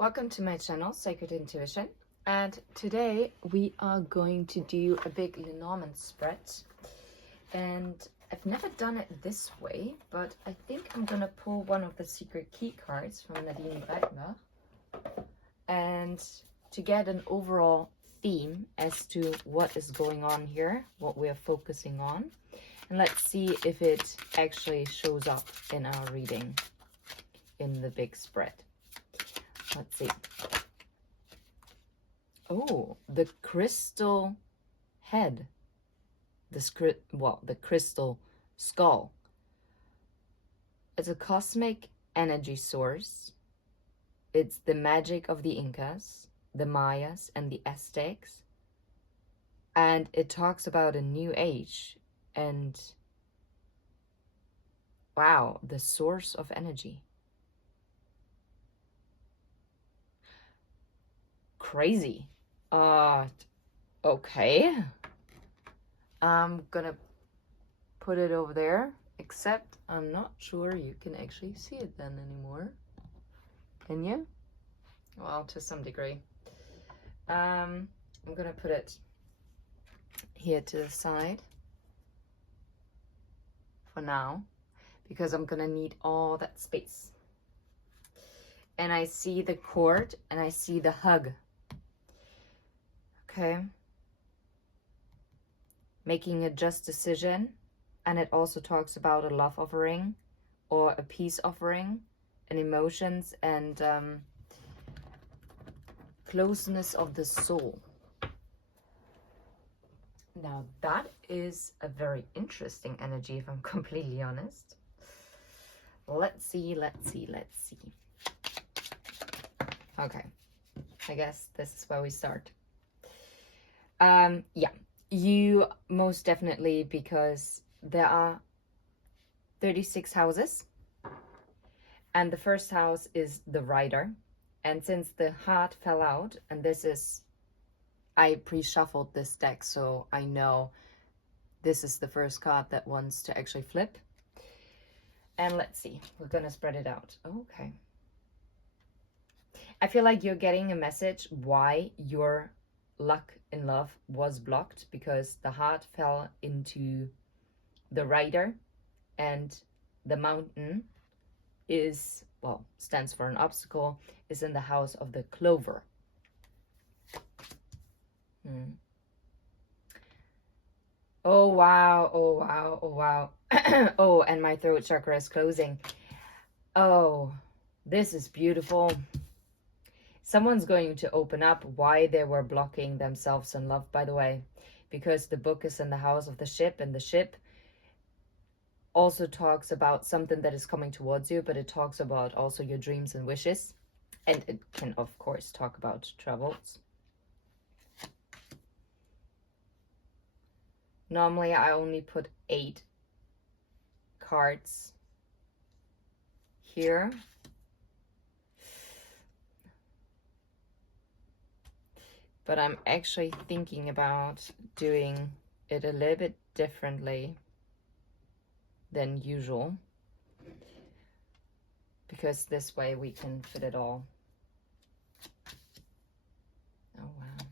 Welcome to my channel, Sacred Intuition, and today we are going to do a big Lenormand spread. And I've never done it this way, but I think I'm gonna pull one of the secret key cards from Nadine Breitner and to get an overall theme as to what is going on here, what we're focusing on, and let's see if it actually shows up in our reading in the big spread. Let's see. Oh, the crystal head. The crystal skull. It's a cosmic energy source. It's the magic of the Incas, the Mayas, and the Aztecs. And it talks about a new age and, wow, the source of energy. Crazy. Okay. I'm gonna put it over there, except I'm not sure you can actually see it then anymore. Can you? Well, to some degree. I'm gonna put it here to the side for now, because I'm gonna need all that space. And I see the cord and I see the hug. Okay. Making a just decision. And it also talks about a love offering or a peace offering and emotions and closeness of the soul. Now that is a very interesting energy, if I'm completely honest. Let's see. Okay, I guess this is where we start. Yeah, you most definitely, because there are 36 houses, and the first house is the Rider. And since the heart fell out, and this is, I pre-shuffled this deck, so I know this is the first card that wants to actually flip. And let's see, we're gonna spread it out. Okay. I feel like you're getting a message why your luck in love was blocked, because the heart fell into the Rider, and the mountain is, well, stands for an obstacle, is in the house of the Clover. Oh wow, oh wow, oh wow. Oh, and my throat chakra is closing. Oh, this is beautiful. Someone's going to open up why they were blocking themselves in love, by the way, because the book is in the house of the ship, and the ship also talks about something that is coming towards you, but it talks about also your dreams and wishes. And it can, of course, talk about travels. Normally, I only put 8 cards here. But I'm actually thinking about doing it a little bit differently than usual, because this way we can fit it all. Oh wow.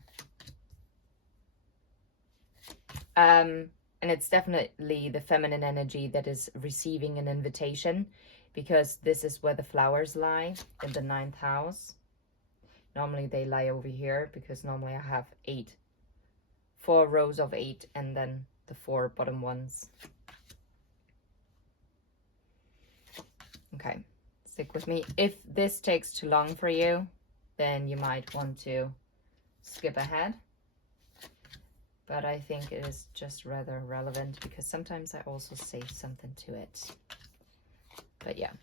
And it's definitely the feminine energy that is receiving an invitation, because this is where the flowers lie, in the 9th house. Normally they lie over here, because normally I have 4 rows of 8, and then the 4 bottom ones. Okay, stick with me. If this takes too long for you, then you might want to skip ahead. But I think it is just rather relevant, because sometimes I also say something to it. But yeah.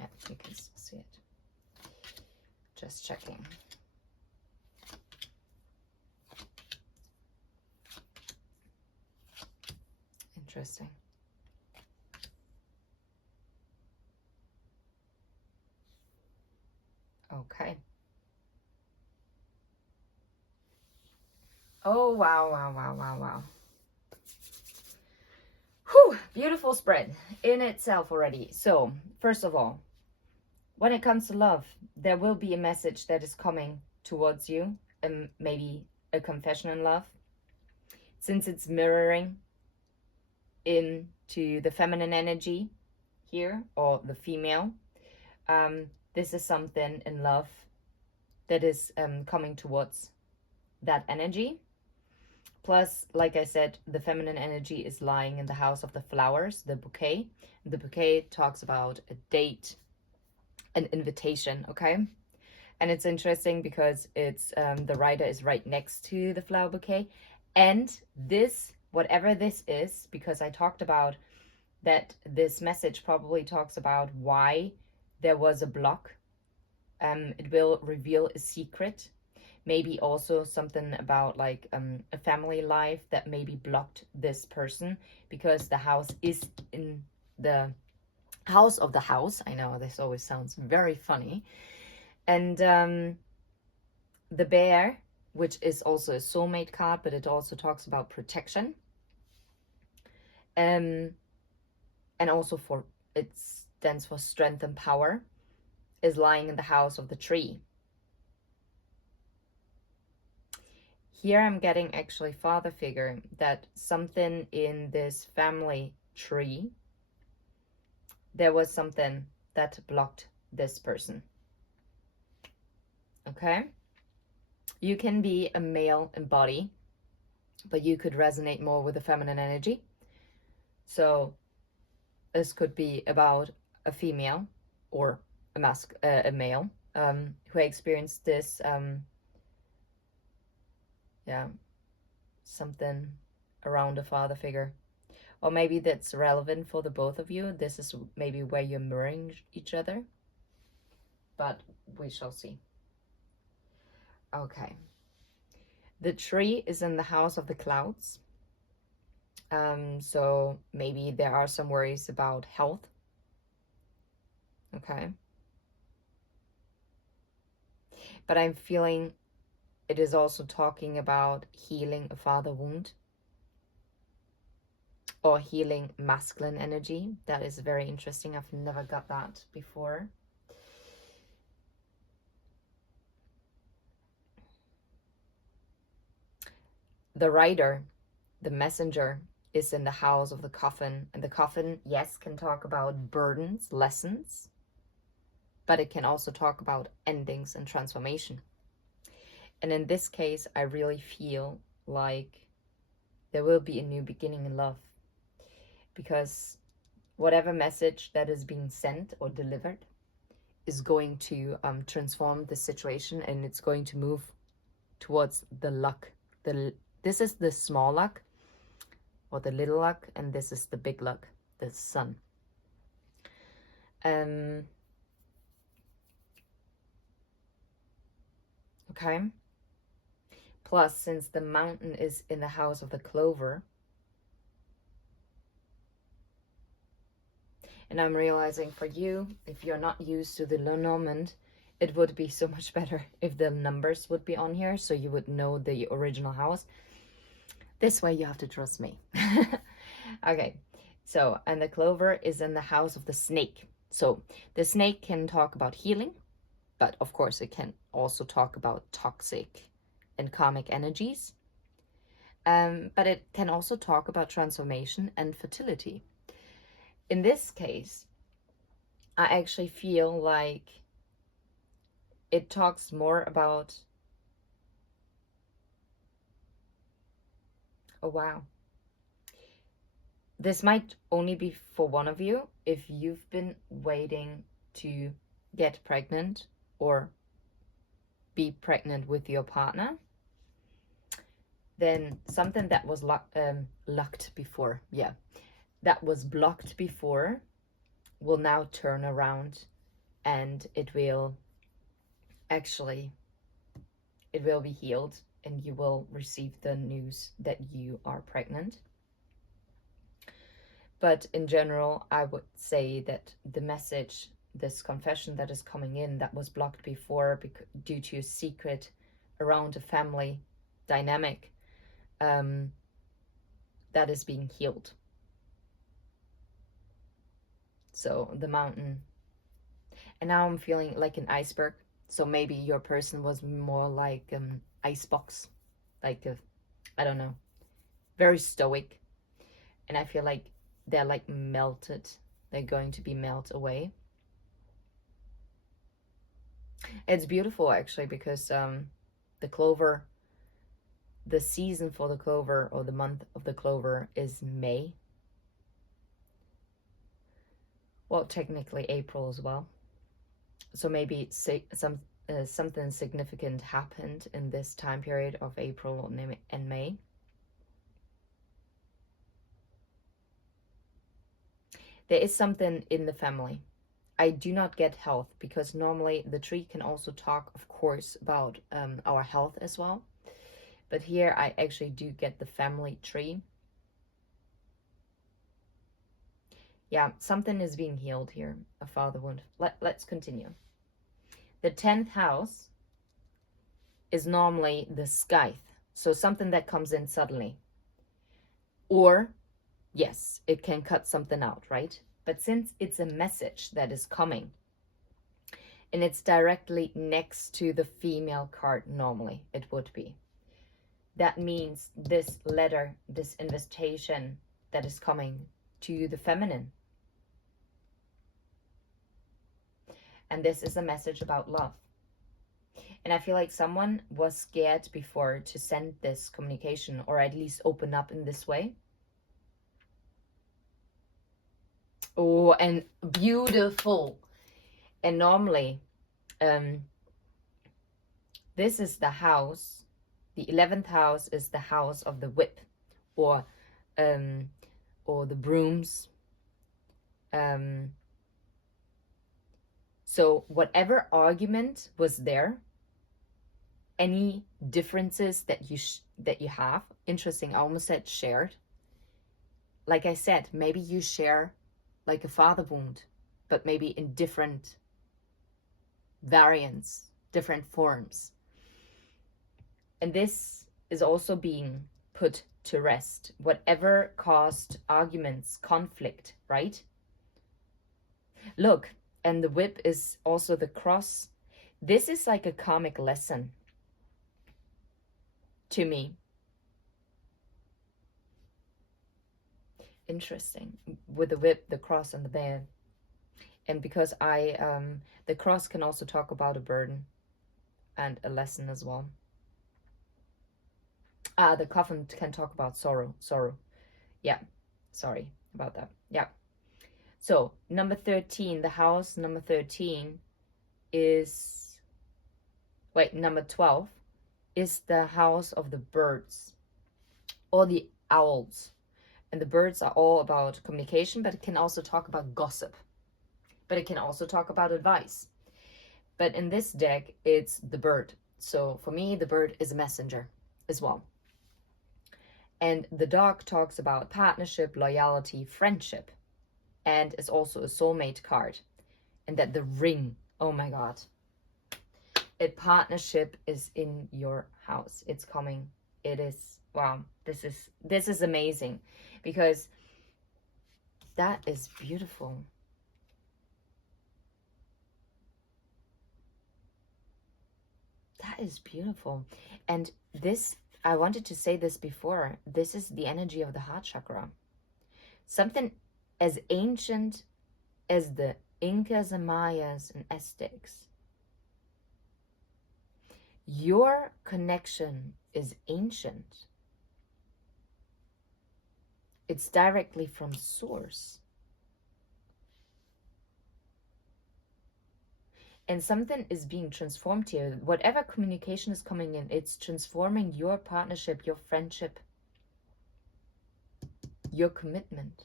Yeah, you can still see it. Just checking. Interesting. Okay. Oh, wow. Whew, beautiful spread in itself already. So, first of all, when it comes to love, there will be a message that is coming towards you, and maybe a confession in love, since it's mirroring into the feminine energy here, or the female. This is something in love that is coming towards that energy. Plus, like I said, the feminine energy is lying in the house of the flowers, the bouquet. The bouquet talks about a date, an invitation, okay? And it's interesting because it's the rider is right next to the flower bouquet. And this, whatever this is, because I talked about that this message probably talks about why there was a block. It will reveal a secret. Maybe also something about like a family life that maybe blocked this person, because the house is in the house of the house. I know this always sounds very funny. And the bear, which is also a soulmate card, but it also talks about protection. And also it stands for strength and power, is lying in the house of the tree. Here I'm getting actually father figure, that something in this family tree, there was something that blocked this person. Okay? You can be a male in body, but you could resonate more with the feminine energy. So this could be about a female or a male who experienced this something around a father figure. Or maybe that's relevant for the both of you. This is maybe where you're mirroring each other. But we shall see. Okay. The tree is in the house of the clouds. So maybe there are some worries about health. Okay. But I'm feeling it is also talking about healing a father wound, or healing masculine energy. That is very interesting. I've never got that before. The rider, the messenger, is in the house of the coffin. And the coffin, yes, can talk about burdens, lessons, but it can also talk about endings and transformation. And in this case, I really feel like there will be a new beginning in love, because whatever message that is being sent or delivered is going to transform the situation, and it's going to move towards the luck. This is the small luck, or the little luck, and this is the big luck, the sun. Okay. Plus, since the mountain is in the house of the clover, and I'm realizing for you, if you're not used to the Lenormand, it would be so much better if the numbers would be on here, so you would know the original house. This way you have to trust me. Okay, so, and the clover is in the house of the snake. So the snake can talk about healing, but of course it can also talk about toxic and karmic energies. But it can also talk about transformation and fertility. In this case, I actually feel like it talks more about, oh wow, this might only be for one of you. If you've been waiting to get pregnant or be pregnant with your partner, then something that was lucked before, that was blocked before, will now turn around, and it will be healed, and you will receive the news that you are pregnant. But in general, I would say that the message, this confession that is coming in, that was blocked before due to a secret around a family dynamic, that is being healed. So the mountain. And now I'm feeling like an iceberg. So maybe your person was more like icebox, like I don't know, very stoic. And I feel like they're like melted. They're going to be melt away. It's beautiful actually, because the clover, the season for the clover, or the month of the clover, is May. Well, technically April as well. So maybe something significant happened in this time period of April and May. There is something in the family. I do not get health, because normally the tree can also talk, of course, about our health as well. But here I actually do get the family tree. Yeah, something is being healed here, a father wound. Let's continue. The 10th house is normally the scythe. So something that comes in suddenly. Or, yes, it can cut something out, right? But since it's a message that is coming, and it's directly next to the female card, normally it would be. That means this letter, this invitation that is coming to the feminine. And this is a message about love. And I feel like someone was scared before to send this communication, or at least open up in this way. Oh, and beautiful. And normally, this is the house. The 11th house is the house of the whip, or the brooms. So whatever argument was there, any differences that you have, interesting, I almost said shared. Like I said, maybe you share like a father wound, but maybe in different variants, different forms. And this is also being put to rest. Whatever caused arguments, conflict, right? Look, and the whip is also the cross. This is like a karmic lesson to me. Interesting. With the whip, the cross, and the bear. And because the cross can also talk about a burden and a lesson as well. The coffin can talk about sorrow. Yeah, sorry about that. Yeah. So number 13, the house number 13 is, number 12 is the house of the birds, or the owls. And the birds are all about communication, but it can also talk about gossip. But it can also talk about advice. But in this deck, it's the bird. So for me, the bird is a messenger as well. And the dog talks about partnership, loyalty, friendship, and is also a soulmate card. And that the ring, oh my God. A partnership is in your house. It's coming. It is, wow, this is amazing, because that is beautiful. That is beautiful. And this, I wanted to say this before, this is the energy of the heart chakra. Something as ancient as the Incas and Mayas and Aztecs. Your connection is ancient. It's directly from source. And something is being transformed here. Whatever communication is coming in, it's transforming your partnership, your friendship, your commitment.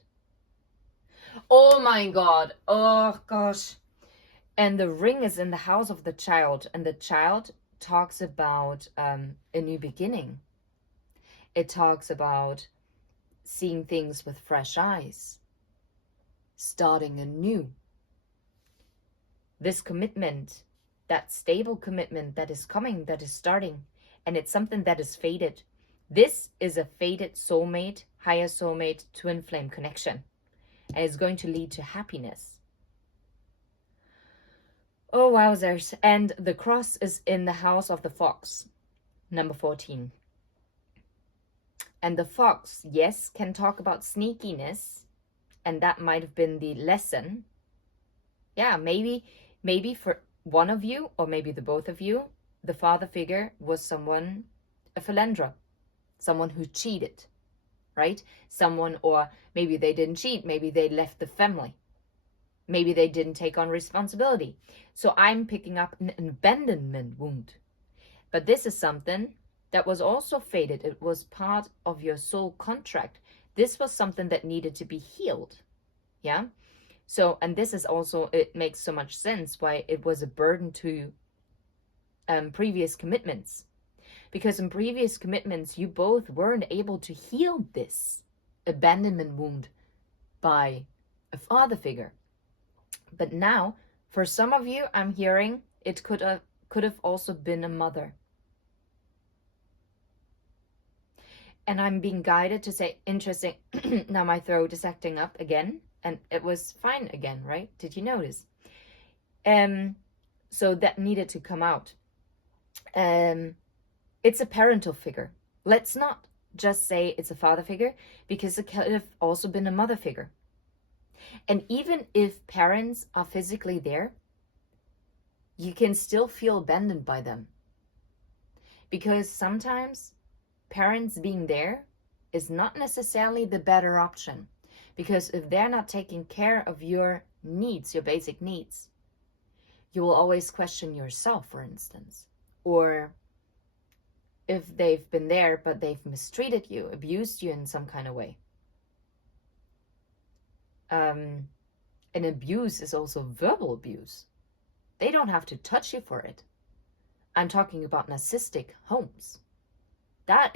Oh my God. Oh gosh. And the ring is in the house of the child. And the child talks about a new beginning. It talks about seeing things with fresh eyes, starting anew. This commitment, that stable commitment that is coming, that is starting, and it's something that is faded. This is a faded soulmate, higher soulmate, twin flame connection, and it's going to lead to happiness. Oh, wowzers. And the cross is in the house of the fox, number 14. And the fox, yes, can talk about sneakiness, and that might have been the lesson. Yeah, maybe for one of you, or maybe the both of you, the father figure was someone, a philanderer, someone who cheated, right? Someone, or maybe they didn't cheat, maybe they left the family. Maybe they didn't take on responsibility. So I'm picking up an abandonment wound. But this is something that was also fated. It was part of your soul contract. This was something that needed to be healed. Yeah? So, and this is also, it makes so much sense why it was a burden to previous commitments. Because in previous commitments, you both weren't able to heal this abandonment wound by a father figure. But now, for some of you, I'm hearing it could have also been a mother. And I'm being guided to say, interesting, now my throat is acting up again. And it was fine again, right? Did you notice? So that needed to come out. It's a parental figure. Let's not just say it's a father figure, because it could have also been a mother figure. And even if parents are physically there, you can still feel abandoned by them. Because sometimes parents being there is not necessarily the better option. Because if they're not taking care of your needs, your basic needs, you will always question yourself, for instance. Or if they've been there, but they've mistreated you, abused you in some kind of way. And abuse is also verbal abuse. They don't have to touch you for it. I'm talking about narcissistic homes. That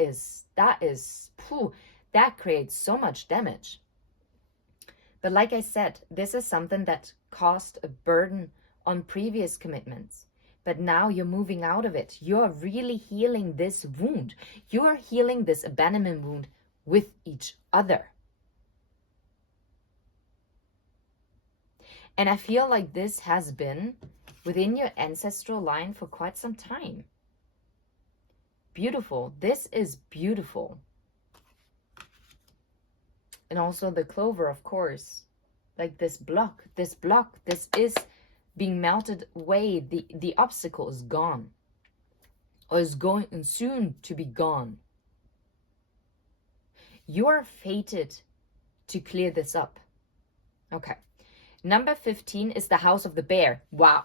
creates so much damage. But like I said, this is something that caused a burden on previous commitments. But now you're moving out of it. You're really healing this wound. You're healing this abandonment wound with each other. And I feel like this has been within your ancestral line for quite some time. Beautiful. This is beautiful. And also the clover, of course. Like this block, this is being melted away. The obstacle is gone. Or is going and soon to be gone. You are fated to clear this up. Okay. Number 15 is the house of the bear. Wow.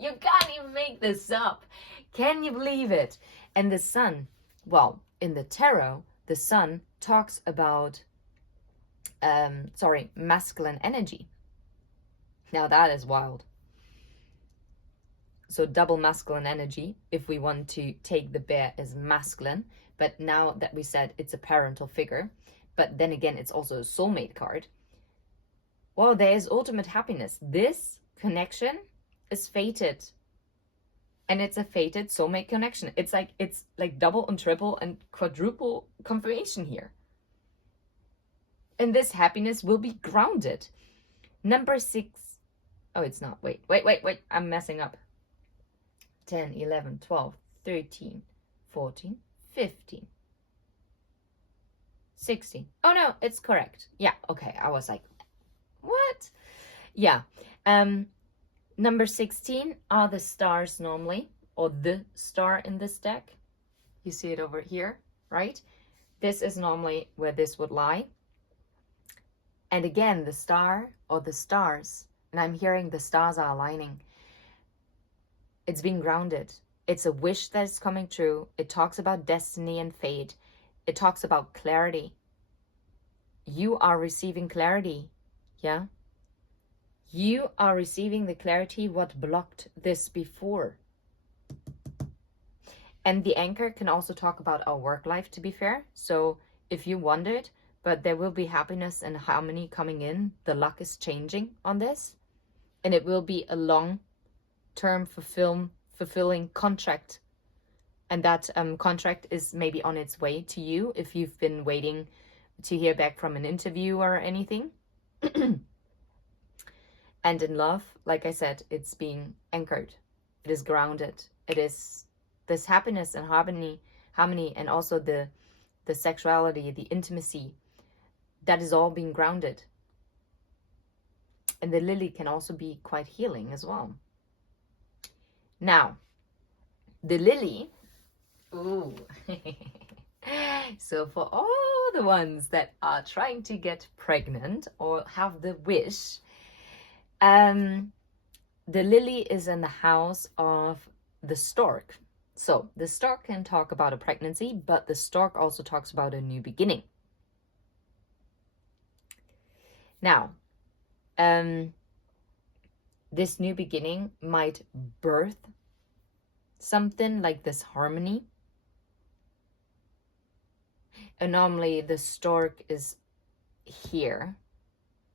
You can't even make this up. Can you believe it? And the sun, well, in the tarot, the sun talks about, masculine energy. Now that is wild. So double masculine energy, if we want to take the bear as masculine. But now that we said it's a parental figure, but then again, it's also a soulmate card. Well, there's ultimate happiness. This connection is fated. And it's a fated soulmate connection. It's like double and triple and quadruple confirmation here. And this happiness will be grounded. Number 6. Oh, it's not. Wait. I'm messing up. 10, 11, 12, 13, 14, 15, 16. Oh, no, it's correct. Yeah, okay. I was like, what? Yeah. Number 16 are the stars normally, or the star in this deck. You see it over here, right? This is normally where this would lie. And again, the star or the stars, and I'm hearing the stars are aligning. It's being grounded. It's a wish that is coming true. It talks about destiny and fate. It talks about clarity. You are receiving clarity. Yeah? You are receiving the clarity what blocked this before. And the anchor can also talk about our work life, to be fair. So if you wondered, but there will be happiness and harmony coming in. The luck is changing on this. And it will be a long-term fulfilling contract. And that contract is maybe on its way to you if you've been waiting to hear back from an interview or anything. And in love, like I said, it's being anchored. It is grounded. It is this happiness and harmony, and also the sexuality, the intimacy, that is all being grounded. And the lily can also be quite healing as well. Now, the lily, ooh. So for all the ones that are trying to get pregnant or have the wish, the lily is in the house of the stork. So the stork can talk about a pregnancy, but the stork also talks about a new beginning. Now, this new beginning might birth something like this harmony. And normally the stork is here,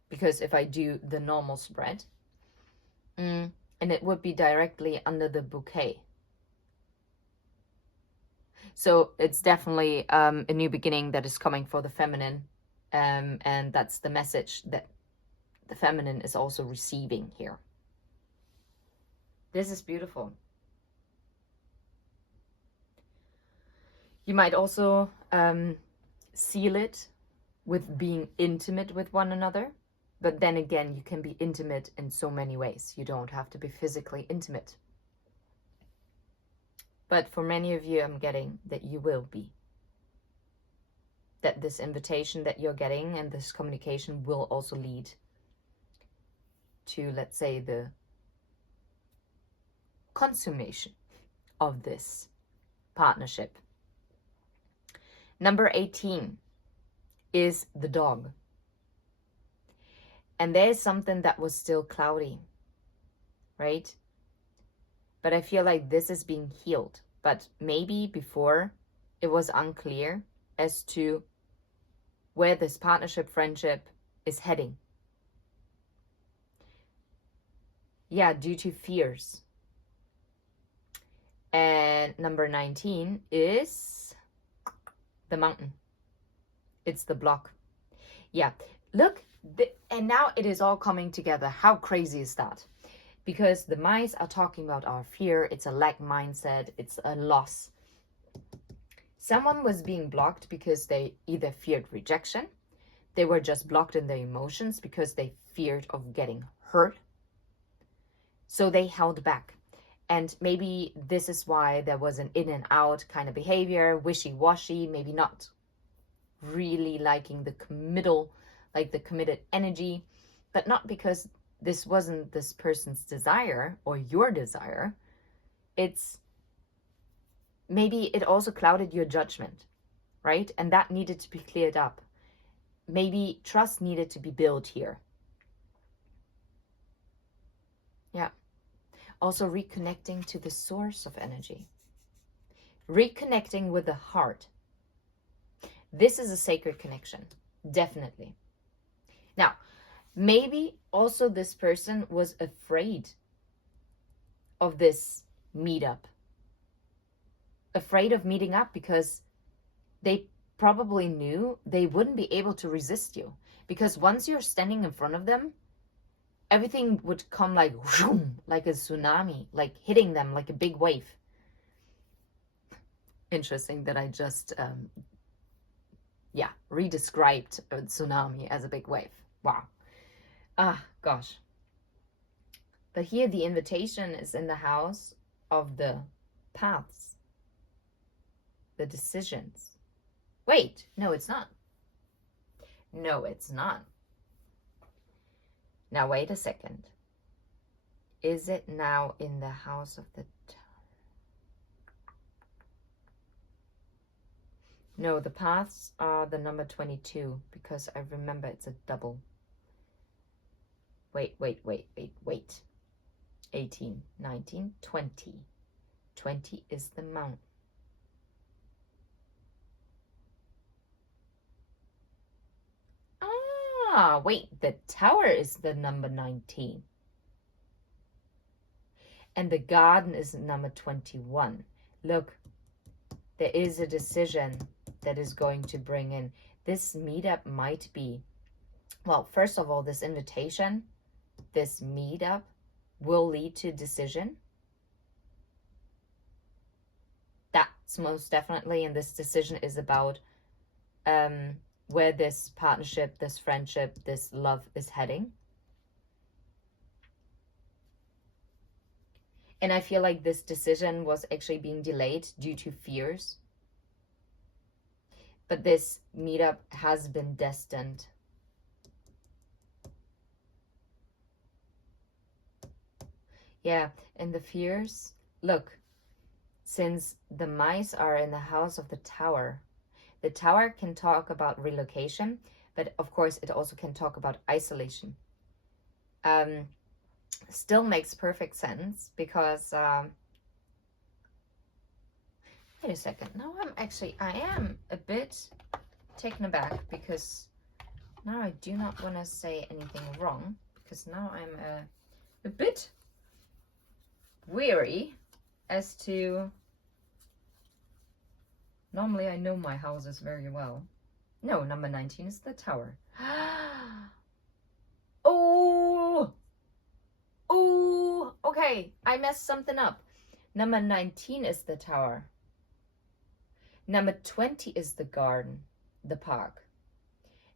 because if I do the normal spread, and it would be directly under the bouquet. So it's definitely a new beginning that is coming for the feminine, and that's the message that the feminine is also receiving here. This is beautiful. You might also seal it with being intimate with one another. But then again, you can be intimate in so many ways. You don't have to be physically intimate. But for many of you, I'm getting that you will be. That this invitation that you're getting and this communication will also lead to, let's say, the consummation of this partnership. Number 18 is the dog. And there's something that was still cloudy, right? But I feel like this is being healed. But maybe before it was unclear as to where this partnership, friendship is heading. Yeah, due to fears. And number 19 is the mountain. It's the block. Yeah, look, and now it is all coming together. How crazy is that? Because the mice are talking about our fear. It's a lack mindset. It's a loss. Someone was being blocked because they either feared rejection. They were just blocked in their emotions because they feared of getting hurt. So they held back. And maybe this is why there was an in and out kind of behavior, wishy-washy, maybe not really liking the committal, like the committed energy, but not because this wasn't this person's desire or your desire. It's maybe it also clouded your judgment, right? And that needed to be cleared up. Maybe trust needed to be built here. Yeah. Also reconnecting to the source of energy. Reconnecting with the heart. This is a sacred connection, definitely. Now, maybe also this person was afraid of this meetup. Afraid of meeting up because they probably knew they wouldn't be able to resist you. Because once you're standing in front of them, everything would come like whoom, like a tsunami, like hitting them like a big wave. Interesting that I just redescribed a tsunami as a big wave. Wow. Gosh. But here the invitation is in the house of the paths, the decisions. Wait, no, it's not. No, it's not. Now, wait a second. Is it now in the house of the... No, the paths are the number 22, because I remember it's a double. Wait. 18, 19, 20. 20 is the mountain. Wait, the tower is the number 19. And the garden is number 21. Look, there is a decision that is going to bring in. This meetup might be, well, first of all, this invitation this meetup will lead to decision. That's most definitely, and this decision is about where this partnership, this friendship, this love is heading. And I feel like this decision was actually being delayed due to fears. But this meetup has been destined. Yeah, and the fears, look, since the mice are in the house of the tower can talk about relocation, but of course it also can talk about isolation. Still makes perfect sense because wait a second. Now I am a bit taken aback because now I do not want to say anything wrong, because now I'm a bit weary as to, normally I know my houses very well. No, number 19 is the tower. Oh, okay, I messed something up. Number 19 is the tower. Number 20 is the garden, the park.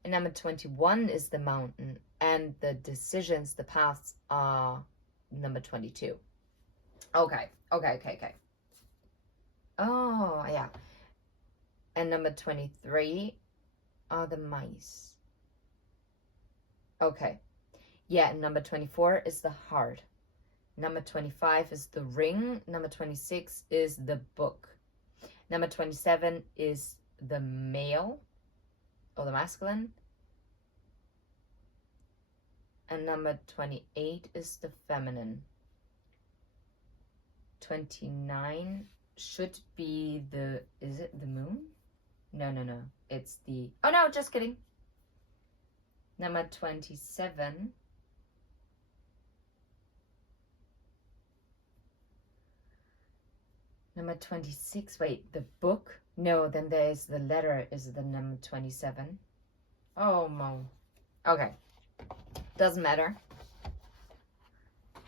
And number 21 is the mountain. And the decisions, the paths are number 22. Okay. Oh, yeah. And number 23 are the mice. Okay. Yeah, number 24 is the heart. Number 25 is the ring. Number 26 is the book. Number 27 is the male or the masculine. And number 28 is the feminine. 29 should be the, is it the moon? No. It's the, oh no, just kidding. Number 27 number 26, wait, the book? No, then there's the letter is the number 27. Oh, Mo. Okay. Doesn't matter.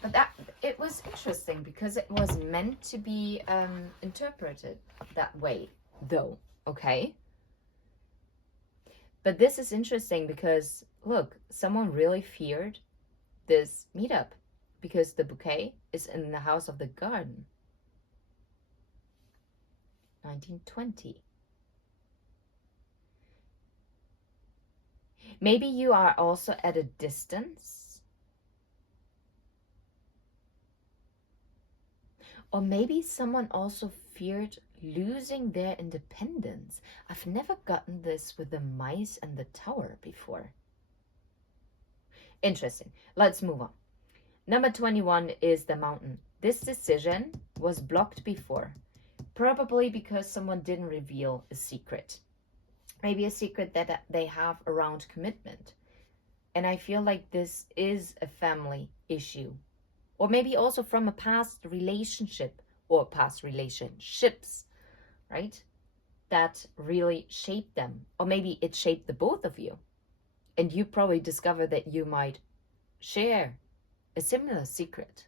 But it was interesting because it was meant to be interpreted that way, though, okay? But this is interesting because, look, someone really feared this meetup because the bouquet is in the house of the garden. 1920. Maybe you are also at a distance. Or maybe someone also feared losing their independence. I've never gotten this with the mice and the tower before. Interesting. Let's move on. Number 21 is the mountain. This decision was blocked before, probably because someone didn't reveal a secret. Maybe a secret that they have around commitment. And I feel like this is a family issue. Or maybe also from a past relationship or past relationships, right? That really shaped them. Or maybe it shaped the both of you. And you probably discover that you might share a similar secret.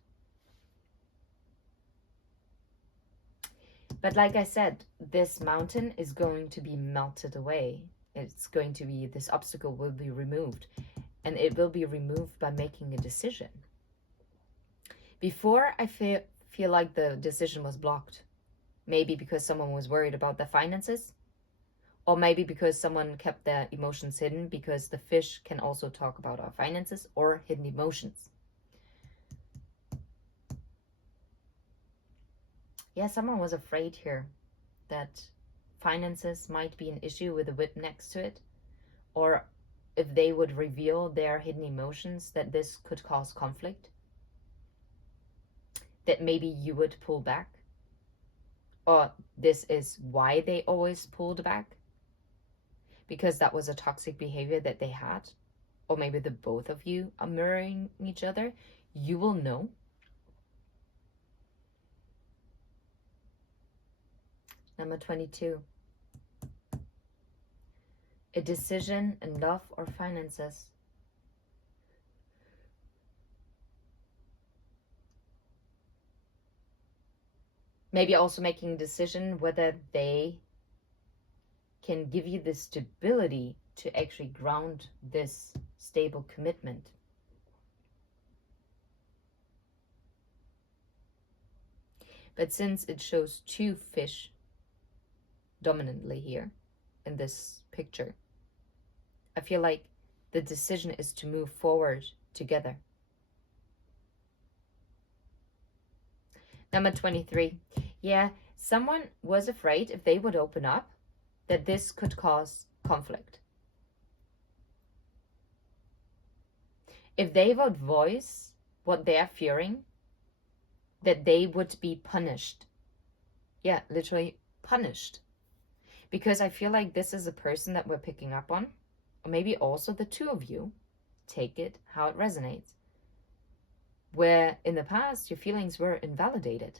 But like I said, this mountain is going to be melted away. It's going to be, this obstacle will be removed. And it will be removed by making a decision. Before, I feel like the decision was blocked. Maybe because someone was worried about their finances. Or maybe because someone kept their emotions hidden, because the fish can also talk about our finances or hidden emotions. Yeah, someone was afraid here that finances might be an issue with a whip next to it. Or if they would reveal their hidden emotions, that this could cause conflict. That maybe you would pull back. Or this is why they always pulled back. Because that was a toxic behavior that they had. Or maybe the both of you are mirroring each other. You will know. Number 22. A decision in love or finances. Maybe also making a decision whether they can give you the stability to actually ground this stable commitment. But since it shows 2 fish dominantly here in this picture, I feel like the decision is to move forward together. Number 23. Yeah, someone was afraid if they would open up that this could cause conflict. If they would voice what they're fearing, that they would be punished. Yeah, literally punished. Because I feel like this is a person that we're picking up on. Or maybe also the 2 of you. Take it how it resonates. Where in the past your feelings were invalidated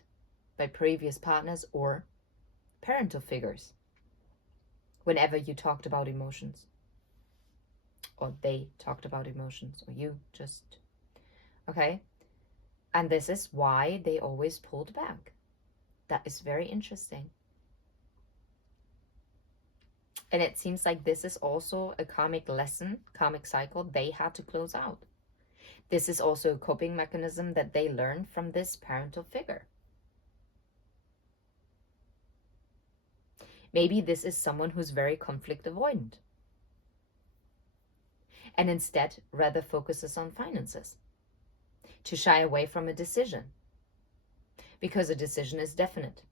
by previous partners or parental figures whenever you talked about emotions, or they talked about emotions, or you just, okay? And this is why they always pulled back. That is very interesting. And it seems like this is also a karmic lesson, karmic cycle they had to close out. This is also a coping mechanism that they learned from this parental figure. Maybe this is someone who's very conflict avoidant and instead rather focuses on finances, to shy away from a decision because a decision is definite.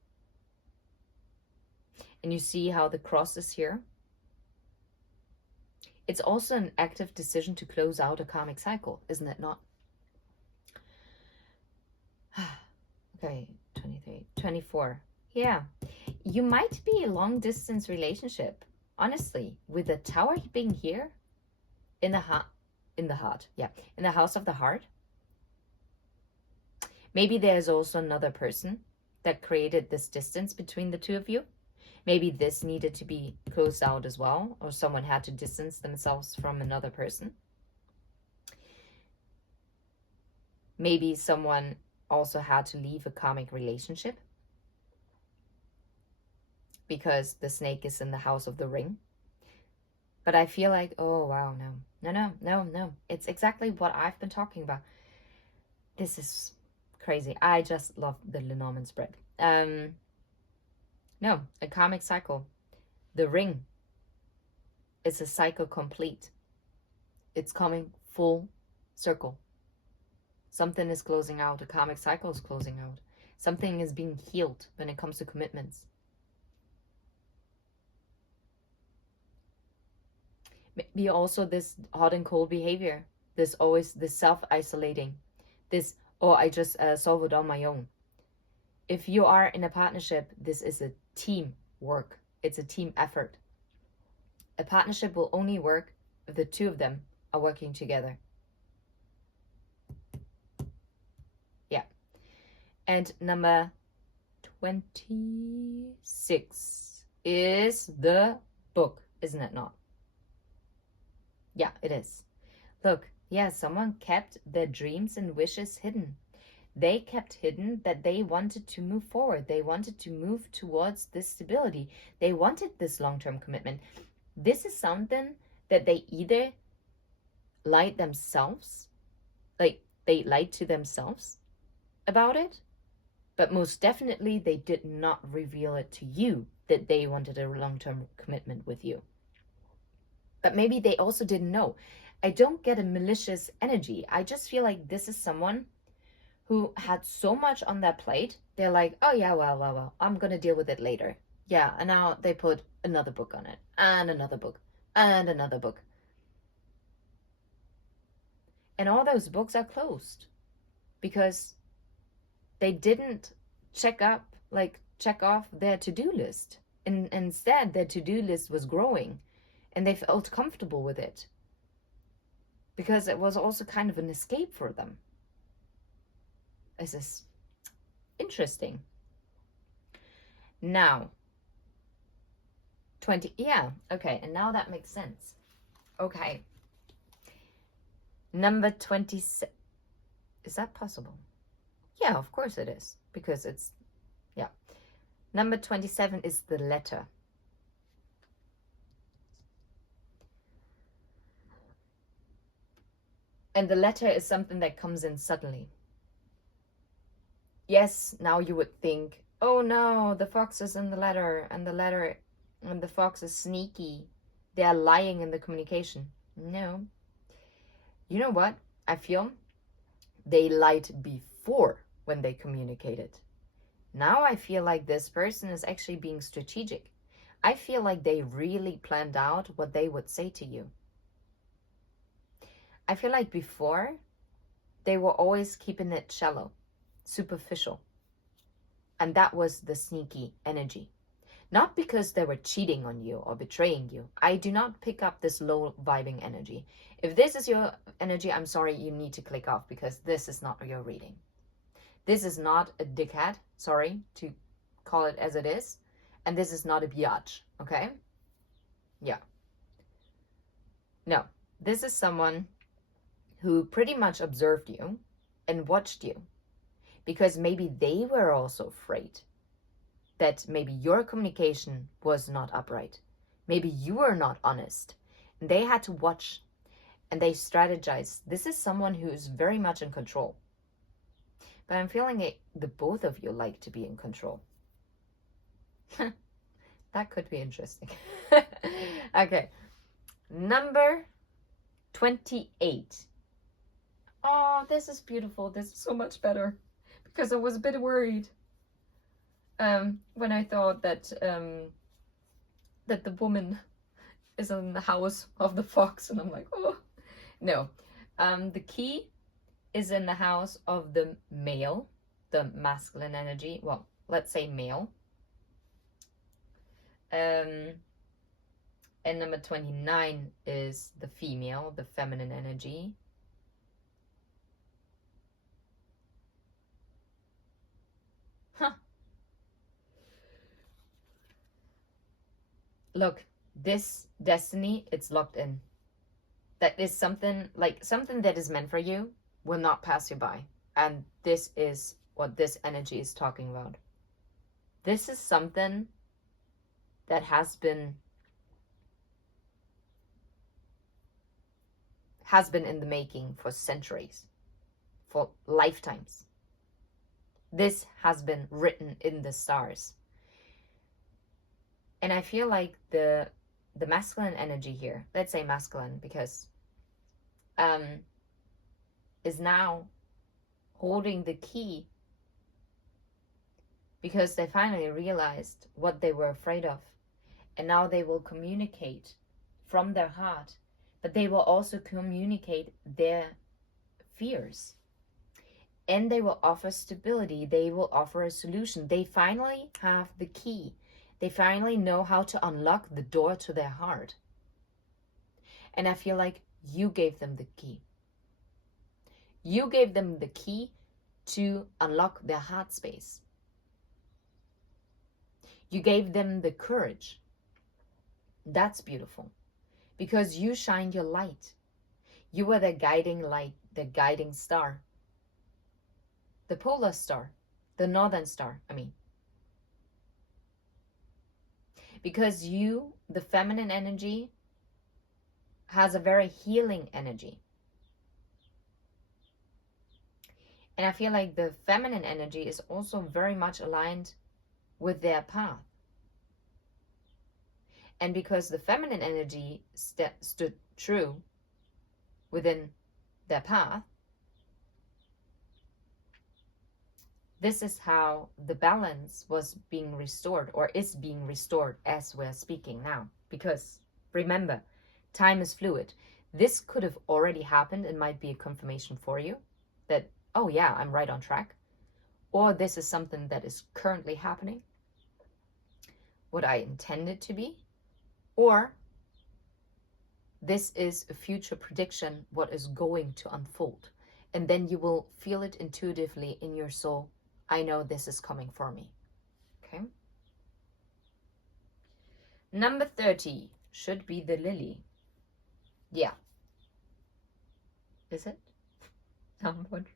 And you see how the cross is here? It's also an active decision to close out a karmic cycle, isn't it not? Okay, 23, 24. Yeah, you might be a long distance relationship, honestly, with the tower being here in the heart, in the house of the heart. Maybe there's also another person that created this distance between the 2 of you. Maybe this needed to be closed out as well, or someone had to distance themselves from another person. Maybe someone also had to leave a karmic relationship because the snake is in the house of the ring. But I feel like, oh wow, no. It's exactly what I've been talking about. This is crazy. I just love the Lenormand spread. No, a karmic cycle. The ring is a cycle complete. It's coming full circle. Something is closing out. A karmic cycle is closing out. Something is being healed when it comes to commitments. Maybe also this hot and cold behavior. This self-isolating. This, oh, I just solve it on my own. If you are in a partnership, this is a team work. It's a team effort. A partnership will only work if the 2 of them are working together. Yeah. And number 26 is the book, isn't it not? Yeah, it is. Look, yeah, someone kept their dreams and wishes hidden. They kept hidden that they wanted to move forward. They wanted to move towards this stability. They wanted this long-term commitment. This is something that they either lied themselves, like they lied to themselves about it, but most definitely they did not reveal it to you that they wanted a long-term commitment with you. But maybe they also didn't know. I don't get a malicious energy. I just feel like this is someone who had so much on their plate. They're like, oh yeah, well, I'm gonna deal with it later. Yeah, and now they put another book on it, and another book, and another book. And all those books are closed because they didn't check off their to-do list. And instead, their to-do list was growing, and they felt comfortable with it because it was also kind of an escape for them. This is interesting. Now, 20, yeah, okay, and now that makes sense. Okay. Number 26. Is that possible? Yeah, of course it is, because it's, Yeah. Number 27 is the letter. And the letter is something that comes in suddenly. Yes, now you would think, oh no, the fox is in the letter, and the fox is sneaky. They are lying in the communication. No. You know what? I feel they lied before when they communicated. Now I feel like this person is actually being strategic. I feel like they really planned out what they would say to you. I feel like before, they were always keeping it shallow, superficial. And that was the sneaky energy. Not because they were cheating on you or betraying you. I do not pick up this low vibing energy. If this is your energy, I'm sorry, you need to click off because this is not your reading. This is not a dickhead, sorry to call it as it is. And this is not a biatch, okay? Yeah. No, this is someone who pretty much observed you and watched you because maybe they were also afraid that maybe your communication was not upright. Maybe you were not honest. And they had to watch and they strategized. This is someone who is very much in control. But I'm feeling it, the both of you like to be in control. That could be interesting. Okay. Number 28. Oh, this is beautiful. This is so much better. Because I was a bit worried when I thought that that the woman is in the house of the fox, and I'm like, oh no. The key is in the house of the male, the masculine energy. Well, let's say male. And number 29 is the female, the feminine energy. Huh. Look, this destiny, it's locked in. That is something that is meant for you will not pass you by. And this is what this energy is talking about. This is something that has been in the making for centuries, for lifetimes. This has been written in the stars. And I feel like the masculine energy here, let's say masculine, because is now holding the key because they finally realized what they were afraid of. And now they will communicate from their heart, but they will also communicate their fears. And they will offer stability. They will offer a solution. They finally have the key. They finally know how to unlock the door to their heart. And I feel like you gave them the key. You gave them the key to unlock their heart space. You gave them the courage. That's beautiful. Because you shined your light. You were the guiding light, the guiding star. The polar star, the northern star, I mean. Because you, the feminine energy, has a very healing energy. And I feel like the feminine energy is also very much aligned with their path. And because the feminine energy stood true within their path, this is how the balance was being restored, or is being restored as we're speaking now. Because remember, time is fluid. This could have already happened and might be a confirmation for you that, oh yeah, I'm right on track. Or this is something that is currently happening, what I intended to be. Or this is a future prediction, what is going to unfold. And then you will feel it intuitively in your soul. I know this is coming for me. Okay. Number 30 should be the lily. Yeah. Is it? I'm wondering.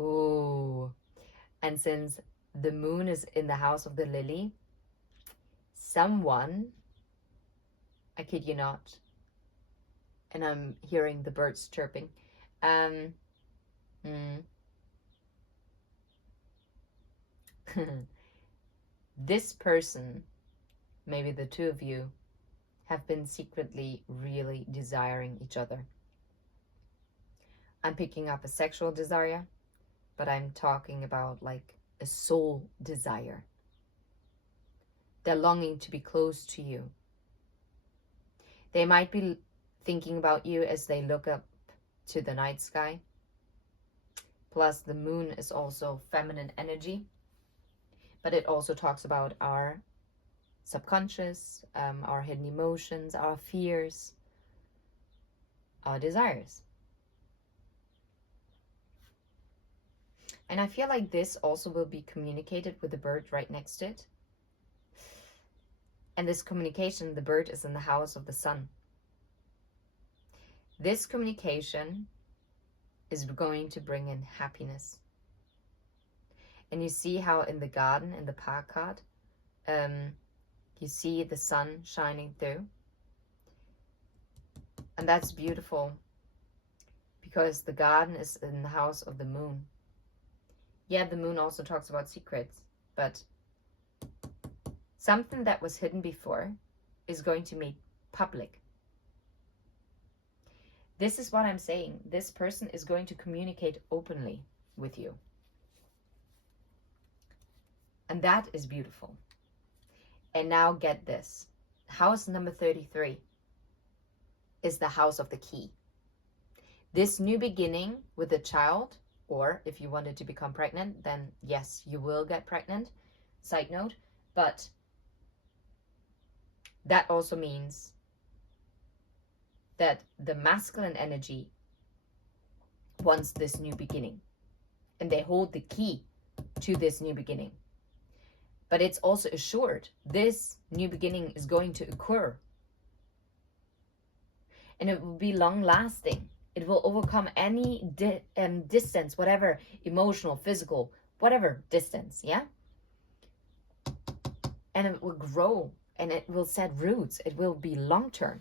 Ooh. And since the moon is in the house of the lily, someone, I kid you not, and I'm hearing the birds chirping, this person, maybe the two of you, have been secretly really desiring each other. I'm picking up a sexual desire, but I'm talking about like a soul desire. They're longing to be close to you. They might be thinking about you as they look up to the night sky. Plus, the moon is also feminine energy, but it also talks about our subconscious, our hidden emotions, our fears, our desires. And I feel like this also will be communicated with the bird right next to it. And this communication, the bird is in the house of the sun. This communication is going to bring in happiness. And you see how in the garden, in the park card, you see the sun shining through. And that's beautiful because the garden is in the house of the moon. Yeah, the moon also talks about secrets, but something that was hidden before is going to be public. This is what I'm saying. This person is going to communicate openly with you. And that is beautiful. And now get this. House number 33 is the house of the key. This new beginning with a child, or if you wanted to become pregnant, then yes, you will get pregnant. Side note. But that also means that the masculine energy wants this new beginning. And they hold the key to this new beginning. But it's also assured this new beginning is going to occur. And it will be long lasting. It will overcome any distance, whatever, emotional, physical, whatever distance, yeah? And it will grow and it will set roots. It will be long term.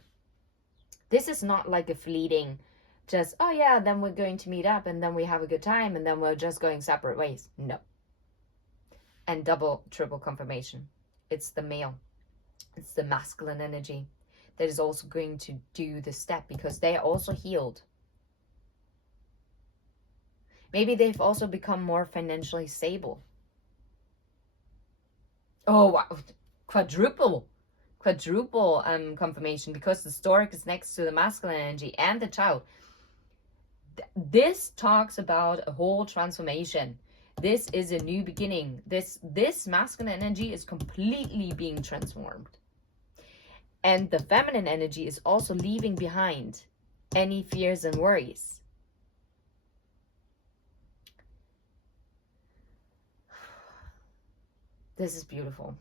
This is not like a fleeting, just, oh yeah, then we're going to meet up and then we have a good time and then we're just going separate ways. No. And double, triple confirmation. It's the male. It's the masculine energy that is also going to do the step because they are also healed. Maybe they've also become more financially stable. Oh, wow. Quadruple confirmation because the stork is next to the masculine energy and the child. This talks about a whole transformation. This is a new beginning. This masculine energy is completely being transformed. And the feminine energy is also leaving behind any fears and worries. This is beautiful.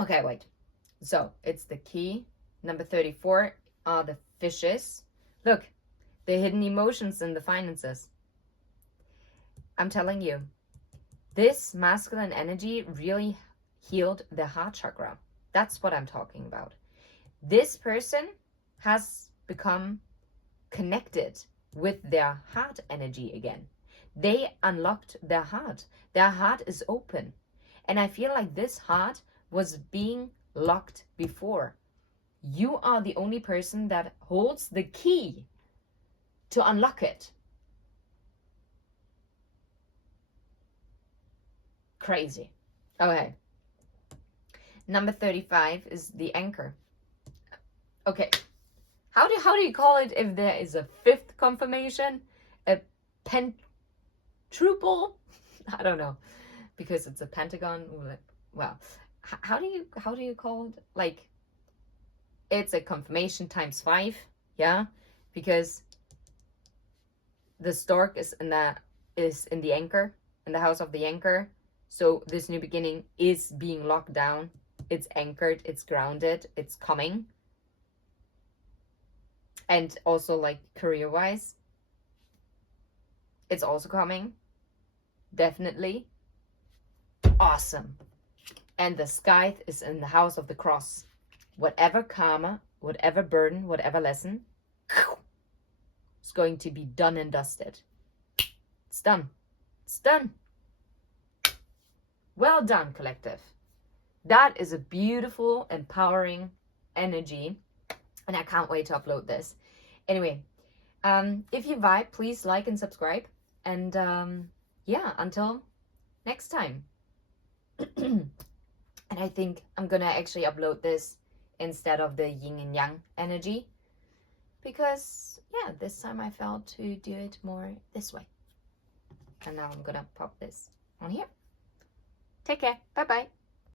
Okay, wait. So it's the key. Number 34 are the fishes. Look, the hidden emotions and the finances. I'm telling you, this masculine energy really healed the heart chakra. That's what I'm talking about. This person has become connected with their heart energy again. They unlocked their heart. Their heart is open. And I feel like this heart was being locked before. You are the only person that holds the key to unlock it. Crazy. Okay. Number 35 is the anchor. Okay. How do you call it if there is a fifth confirmation? A pentruple? I don't know. Because it's a pentagon. Well, how do you call it? Like, it's a confirmation times 5, yeah? Because the stork is in the anchor, in the house of the anchor. So this new beginning is being locked down. It's anchored, it's grounded, it's coming. And also like career-wise, it's also coming. Definitely. awesome. And the scythe is in the house of the cross. Whatever karma, whatever burden, whatever lesson, it's going to be done and dusted. It's done. It's done. Well done, collective. That is a beautiful, empowering energy. And I can't wait to upload this. Anyway, if you vibe, please like and subscribe. And yeah, until next time. And I think I'm gonna actually upload this instead of the yin and yang energy. Because, yeah, this time I felt to do it more this way. And now I'm gonna pop this on here. Take care. Bye-bye.